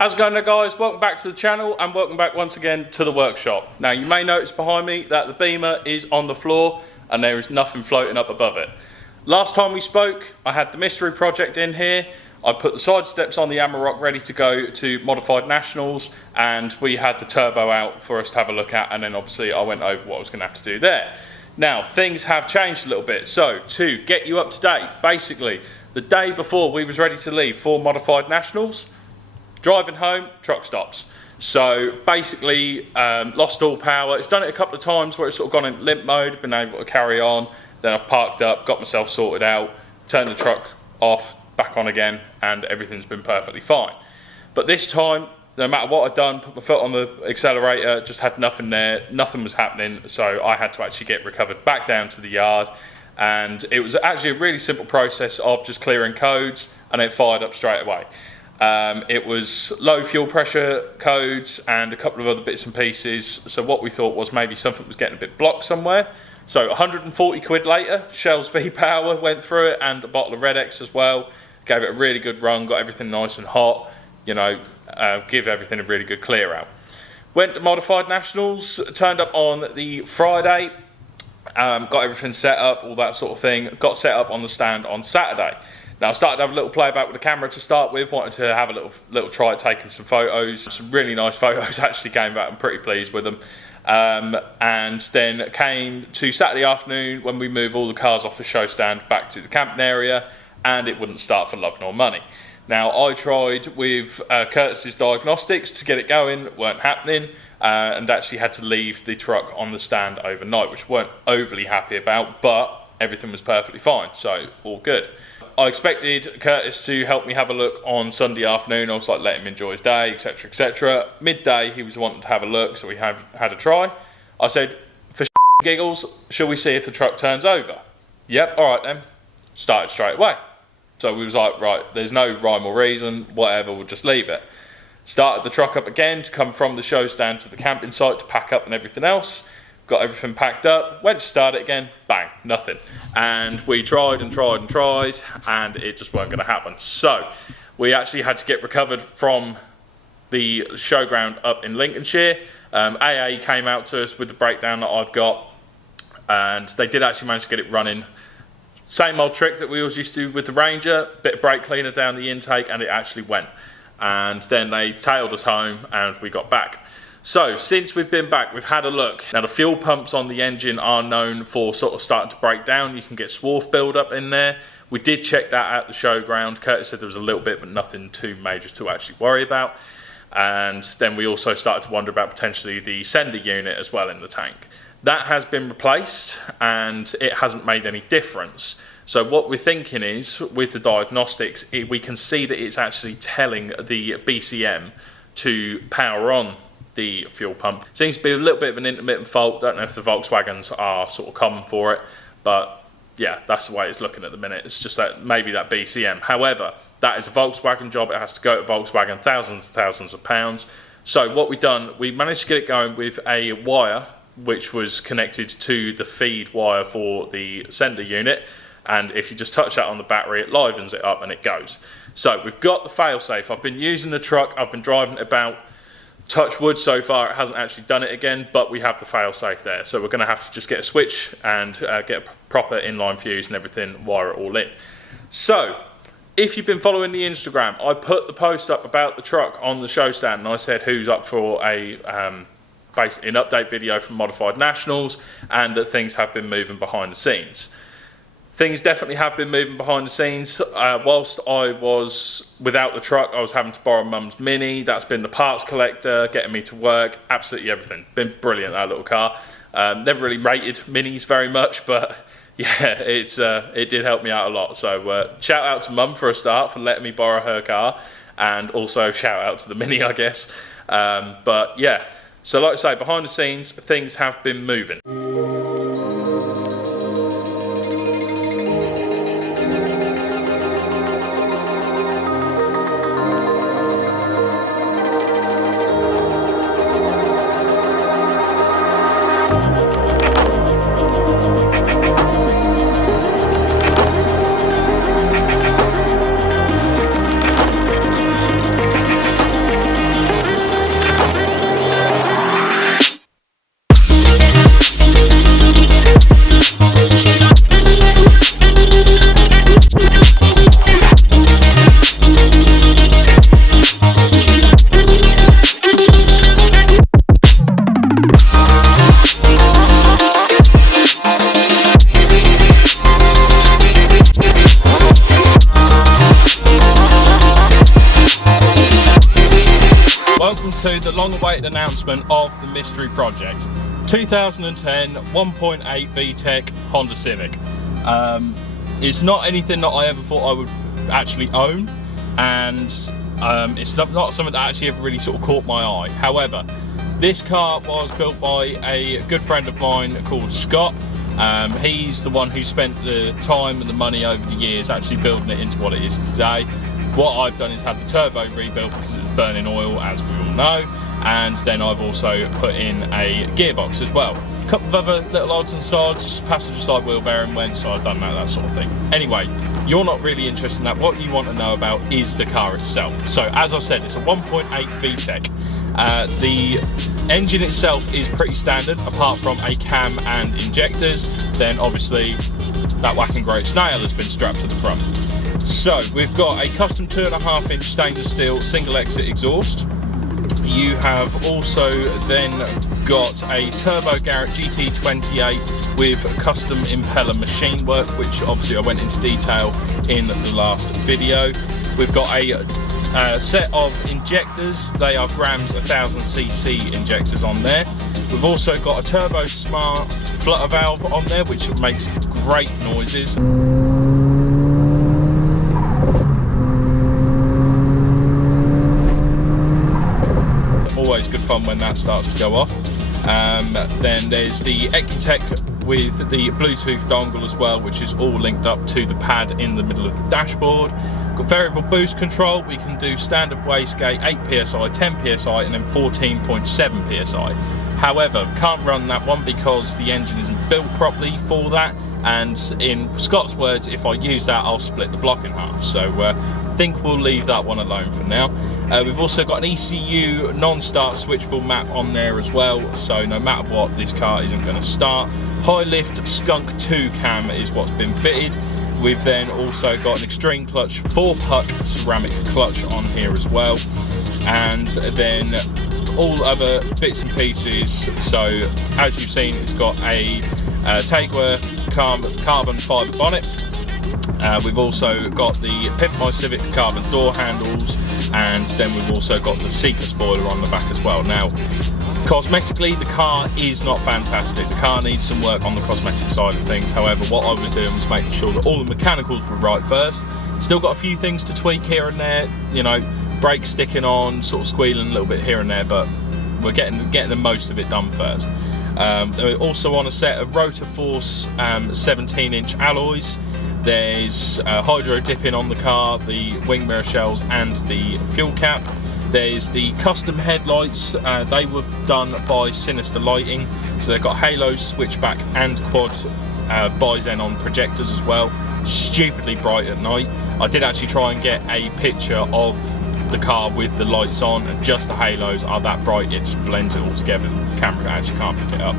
How's it going there, guys? Welcome back to the channel and welcome back once again to the workshop. Now you may notice behind me that the beamer is on the floor and there is nothing floating up above it. Last time we spoke I had the mystery project in here. I put the side steps on the Amarok ready to go to Modified Nationals, and we had the turbo out for us to have a look at, and then obviously I went over what I was going to have to do there. Now things have changed a little bit, so to get you up to date, basically the day before we was ready to leave for Modified Nationals, driving home, truck stops. So basically lost all power. It's done it a couple of times where it's sort of gone in limp mode, been able to carry on, then I've parked up, got myself sorted out, turned the truck off, back on again, and everything's been perfectly fine. But this time, no matter what I'd done, put my foot on the accelerator, just had nothing there, nothing was happening, so I had to actually get recovered back down to the yard. And it was actually a really simple process of just clearing codes, and it fired up straight away. It was low fuel pressure codes and a couple of other bits and pieces. So what we thought was maybe something was getting a bit blocked somewhere. So 140 quid later, Shell's V-Power went through it and a bottle of Red X as well. Gave it a really good run, got everything nice and hot, you know, give everything a really good clear out. Went to Modified Nationals, turned up on the Friday, got everything set up, all that sort of thing. Got set up on the stand on Saturday. Now I started to have a little playback with the camera to start with, wanted to have a little try at taking some photos. Some really nice photos actually came back, I'm pretty pleased with them. And then came to Saturday afternoon when we moved all the cars off the show stand back to the camping area, and it wouldn't start for love nor money. Now I tried with Curtis's diagnostics to get it going, weren't happening, and actually had to leave the truck on the stand overnight, which weren't overly happy about, but everything was perfectly fine, so all good. I expected Curtis to help me have a look on Sunday afternoon. I was like, let him enjoy his day, etc, etc. Midday he was wanting to have a look, so we had a try. I said, for giggles, shall we see if the truck turns over? Yep, alright then. Started straight away. So we was like, right, there's no rhyme or reason, whatever, we'll just leave it. Started the truck up again to come from the show stand to the camping site to pack up and everything else. Got everything packed up, went to start it again, bang, nothing. And we tried and tried and tried, and it just weren't going to happen. So we actually had to get recovered from the showground up in Lincolnshire. AA came out to us with the breakdown that I've got, and they did actually manage to get it running. Same old trick that we always used to do with the Ranger, bit of brake cleaner down the intake, and it actually went. And then they tailed us home, and we got back. So since we've been back, we've had a look. Now the fuel pumps on the engine are known for sort of starting to break down. You can get swarf build-up in there. We did check that at the showground. Curtis said there was a little bit, but nothing too major to actually worry about. And then we also started to wonder about potentially the sender unit as well in the tank. That has been replaced and it hasn't made any difference. So what we're thinking is, with the diagnostics, we can see that it's actually telling the BCM to power on the fuel pump. Seems to be a little bit of an intermittent fault. Don't know if the Volkswagens are sort of common for it, but yeah, that's the way it's looking at the minute. It's just that maybe that BCM. However, that is a Volkswagen job. It has to go to Volkswagen, thousands and thousands of pounds. So what we've done, we managed to get it going with a wire which was connected to the feed wire for the sender unit, and if you just touch that on the battery, it livens it up and it goes. So we've got the failsafe. I've been using the truck, I've been driving it about. Touch wood, so far it hasn't actually done it again, but we have the fail-safe there. So we're going to have to just get a switch and get a proper inline fuse and everything, wire it all in. So if you've been following the Instagram, I put the post up about the truck on the show stand, and I said who's up for a basically an update video from Modified Nationals, and that things have been moving behind the scenes. Things definitely have been moving behind the scenes. Whilst I was without the truck, I was having to borrow Mum's Mini. That's been the parts collector, getting me to work, absolutely everything. Been brilliant, that little car. Never really rated Minis very much, but yeah, it did help me out a lot. So shout out to Mum for a start for letting me borrow her car, and also shout out to the Mini, I guess. But yeah, so like I say, behind the scenes, things have been moving. a long-awaited announcement of the mystery project. 2010 1.8 VTEC Honda Civic. It's not anything that I ever thought I would actually own, and it's not something that actually ever really sort of caught my eye. However, this car was built by a good friend of mine called Scott. He's the one who spent the time and the money over the years actually building it into what it is today. What I've done is had the turbo rebuilt because it was burning oil, as we all know, and then I've also put in a gearbox as well. A couple of other little odds and sods, passenger side wheel bearing went, so I've done that sort of thing. Anyway, you're not really interested in that. What you want to know about is the car itself. So as I said, it's a 1.8 VTEC. The engine itself is pretty standard, apart from a cam and injectors. Then obviously that whacking great snail has been strapped to the front. So we've got a custom 2.5-inch stainless steel single exit exhaust. You have also then got a Turbo Garrett GT28 with custom impeller machine work, which obviously I went into detail in the last video. We've got a set of injectors. They are grams 1000cc injectors on there. We've also got a Turbo Smart flutter valve on there, which makes great noises. Always good fun when that starts to go off. Then there's the Ecutech with the Bluetooth dongle as well, which is all linked up to the pad in the middle of the dashboard. Got variable boost control. We can do standard wastegate 8 psi, 10 psi, and then 14.7 psi. However, can't run that one because the engine isn't built properly for that, and in Scott's words, if I use that, I'll split the block in half. So I think we'll leave that one alone for now. We've also got an ECU non-start switchable map on there as well, so no matter what, this car isn't going to start. High lift Skunk 2 cam is what's been fitted. We've then also got an extreme clutch 4-puck ceramic clutch on here as well, and then all other bits and pieces. So as you've seen, it's got a Tegra carbon fibre bonnet. We've also got the Pimp My Civic carbon door handles, and then we've also got the Seeker spoiler on the back as well. Now, cosmetically, the car is not fantastic. The car needs some work on the cosmetic side of things. However, what I was doing was making sure that all the mechanicals were right first. Still got a few things to tweak here and there, you know, brakes sticking on, sort of squealing a little bit here and there, but we're getting the most of it done first. We're also on a set of Rotor Force 17-inch alloys. There's hydro dipping on the car, the wing mirror shells, and the fuel cap. There's the custom headlights. They were done by Sinister Lighting, so they've got halo, switchback, and quad bi-xenon projectors as well. Stupidly bright at night. I did actually try and get a picture of the car with the lights on, and just the halos are that bright it just blends it all together. The camera actually can't pick it up.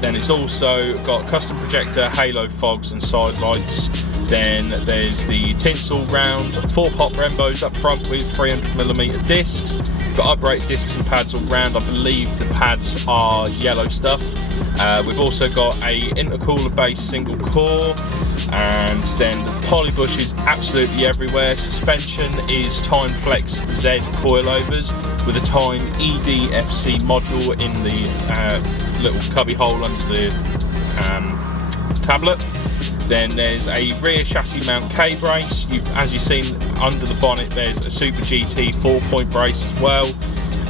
Then it's also got custom projector, halo fogs, and side lights. Then there's the tinsel round 4-pop Brembos up front with 300mm discs. Got upright discs and pads all round. I believe the pads are yellow stuff. We've also got a intercooler base single core, and then the polybush is absolutely everywhere. Suspension is Time Flex Z coilovers with a Time EDFC module in the little cubby hole under the tablet. Then there's a rear chassis mount K-brace. As you've seen under the bonnet, there's a Super GT 4-point brace as well.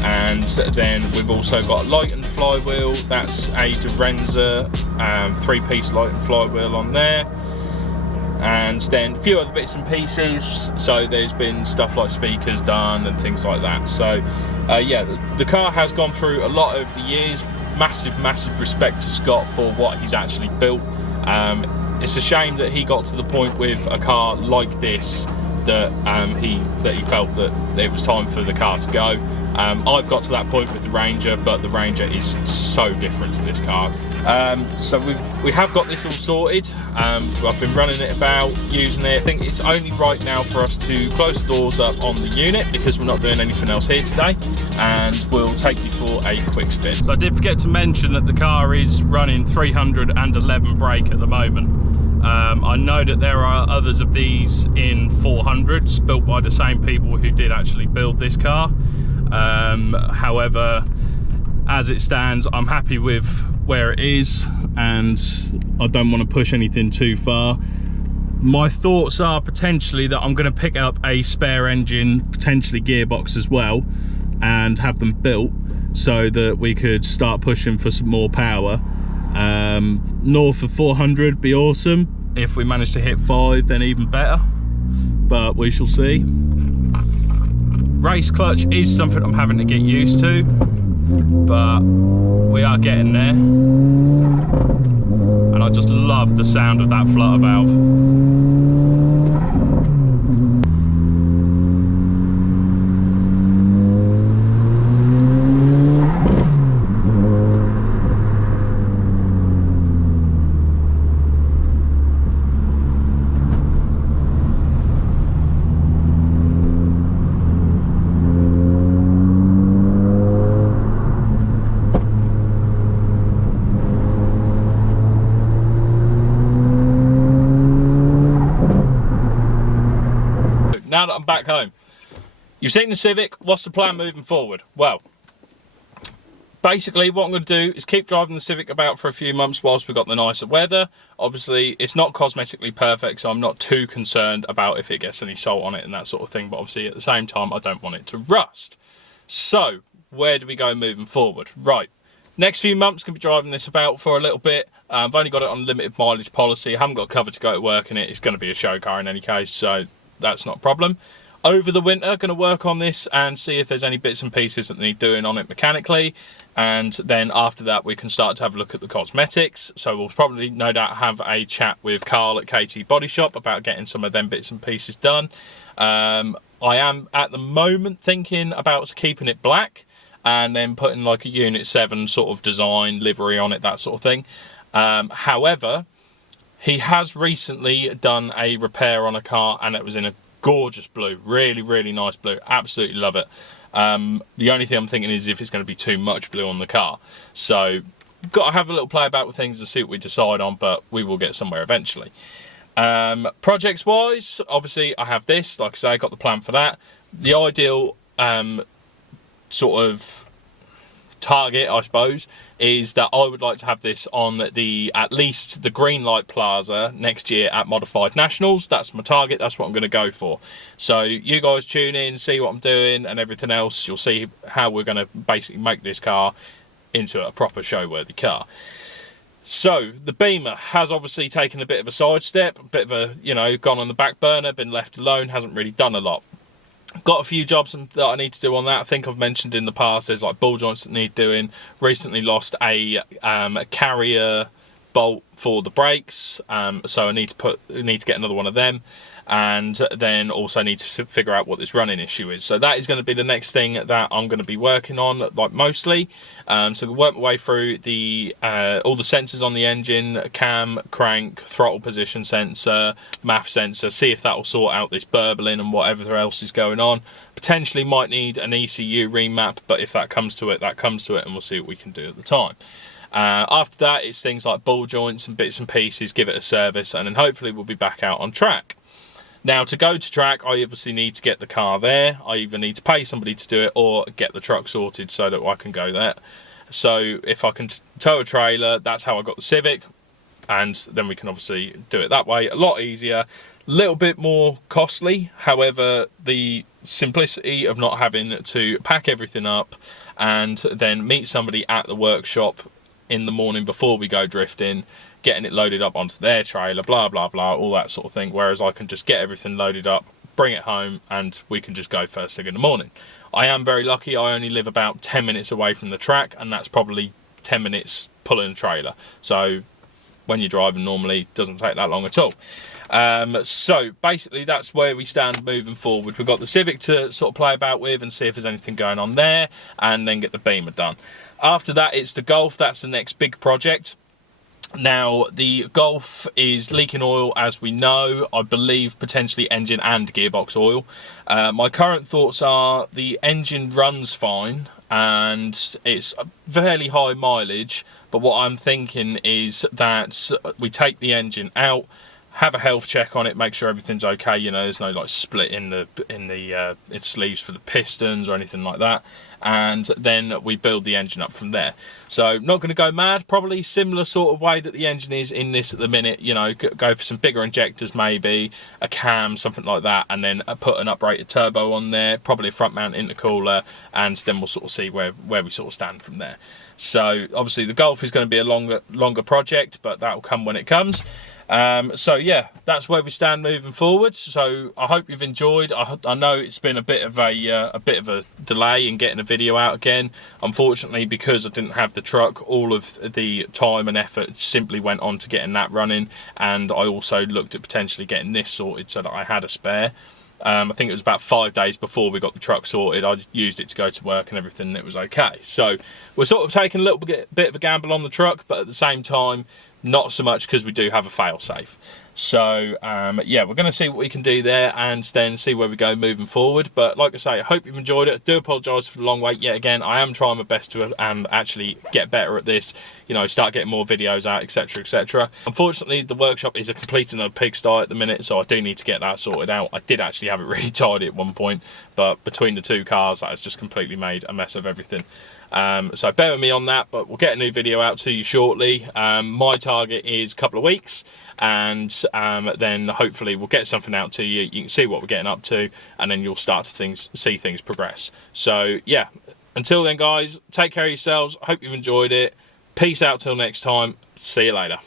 And then we've also got a light and flywheel. That's a Dorenza 3-piece light and flywheel on there. And then a few other bits and pieces. So there's been stuff like speakers done and things like that. So yeah, the car has gone through a lot over the years. Massive respect to Scott for what he's actually built. It's a shame that he got to the point with a car like this that he felt that it was time for the car to go. I've got to that point with the Ranger, but the Ranger is so different to this car. So we have got this all sorted. I've been running it about, using it. I think it's only right now for us to close the doors up on the unit because we're not doing anything else here today, and we'll take you for a quick spin. So I did forget to mention that the car is running 311 brake at the moment. I know that there are others of these in 400s built by the same people who did actually build this car. However, as it stands, I'm happy with where it is, and I don't want to push anything too far. My thoughts are potentially that I'm going to pick up a spare engine, potentially gearbox as well, and have them built so that we could start pushing for some more power. North of 400 be awesome. If we manage to hit 5, then even better, but we shall see. Race clutch is something I'm having to get used to, but we are getting there. And I just love the sound of that flutter valve. Now that I'm back home, you've seen the Civic. What's the plan moving forward? Well, basically what I'm going to do is keep driving the Civic about for a few months whilst we've got the nicer weather. Obviously, it's not cosmetically perfect, so I'm not too concerned about if it gets any salt on it and that sort of thing. But obviously, at the same time, I don't want it to rust. So, where do we go moving forward? Right, next few months, going to be driving this about for a little bit. I've only got it on limited mileage policy. I haven't got cover to go to work in it. It's going to be a show car in any case, so that's not a problem. Over the winter, going to work on this and see if there's any bits and pieces that need doing on it mechanically, and then after that we can start to have a look at the cosmetics. So we'll probably no doubt have a chat with Carl at KT Body Shop about getting some of them bits and pieces done. I am at the moment thinking about keeping it black and then putting like a Unit 7 sort of design livery on it, that sort of thing. However, he has recently done a repair on a car and it was in a gorgeous blue, really nice blue, absolutely love it. The only thing I'm thinking is if it's going to be too much blue on the car, so got to have a little play about with things to see what we decide on, but we will get somewhere eventually. Projects wise, obviously I have this, like I say, I got the plan for that. The ideal sort of target, I suppose, is that I would like to have this on the at least the green light plaza next year at Modified Nationals. That's my target, that's what I'm going to go for. So you guys tune in, see what I'm doing and everything else. You'll see how we're going to basically make this car into a proper show worthy car. So the Beamer has obviously taken a bit of a sidestep, a bit of a, you know, gone on the back burner, been left alone, hasn't really done a lot. Got a few jobs that I need to do on that. I think I've mentioned in the past there's like ball joints that need doing. Recently lost a carrier bolt for the brakes, so I need to get another one of them, and then also need to figure out what this running issue is. So that is going to be the next thing that I'm going to be working on, like mostly. So we'll work my way through the all the sensors on the engine, cam, crank, throttle position sensor, MAF sensor, see if that will sort out this burbling and whatever else is going on. Potentially might need an ECU remap, but if that comes to it, that comes to it, and we'll see what we can do at the time. After that, it's things like ball joints and bits and pieces, give it a service, and then hopefully we'll be back out on track. Now, to go to track, I obviously need to get the car there. I either need to pay somebody to do it or get the truck sorted so that I can go there. So if I can tow a trailer, that's how I got the Civic, and then we can obviously do it that way. A lot easier, a little bit more costly. However, the simplicity of not having to pack everything up and then meet somebody at the workshop in the morning before we go drifting, getting it loaded up onto their trailer, blah blah blah, all that sort of thing, whereas I can just get everything loaded up, bring it home, and we can just go first thing in the morning. I am very lucky, I only live about 10 minutes away from the track, and that's probably 10 minutes pulling a trailer, so when you're driving normally it doesn't take that long at all. So basically that's where we stand moving forward. We've got the Civic to sort of play about with and see if there's anything going on there, and then get the Beamer done. After that, it's the Golf. That's the next big project. Now, the Golf is leaking oil, as we know. I believe potentially engine and gearbox oil. My current thoughts are the engine runs fine and it's fairly high mileage, but what I'm thinking is that we take the engine out, have a health check on it, make sure everything's okay. You know, there's no like split in the sleeves for the pistons or anything like that. And then we build the engine up from there. So not going to go mad, probably similar sort of way that the engine is in this at the minute. You know, go for some bigger injectors, maybe a cam, something like that, and then put an uprated turbo on there, probably a front mount intercooler, and then we'll sort of see where we sort of stand from there. So obviously the Golf is going to be a longer project, but that will come when it comes. So yeah, that's where we stand moving forward. So I hope you've enjoyed. I know it's been a bit of a delay in getting a video out again. Unfortunately, because I didn't have the truck, all of the time and effort simply went on to getting that running, and I also looked at potentially getting this sorted so that I had a spare. I think it was about 5 days before we got the truck sorted. I used it to go to work and everything, and it was okay. So we're sort of taking a little bit of a gamble on the truck, but at the same time, not so much, because we do have a fail-safe. So yeah, we're going to see what we can do there and then see where we go moving forward. But like I say, I hope you've enjoyed it. I do apologise for the long wait yet again. I am trying my best to actually get better at this, you know, start getting more videos out, etc, etc. Unfortunately, the workshop is a complete and utter pigsty at the minute, so I do need to get that sorted out. I did actually have it really tidy at one point, but between the two cars, that has just completely made a mess of everything. So bear with me on that, but we'll get a new video out to you shortly. My target is a couple of weeks, and then hopefully we'll get something out to you. You can see what we're getting up to, and then you'll start to see things progress. So yeah, until then guys, take care of yourselves. Hope you've enjoyed it. Peace out till next time. See you later.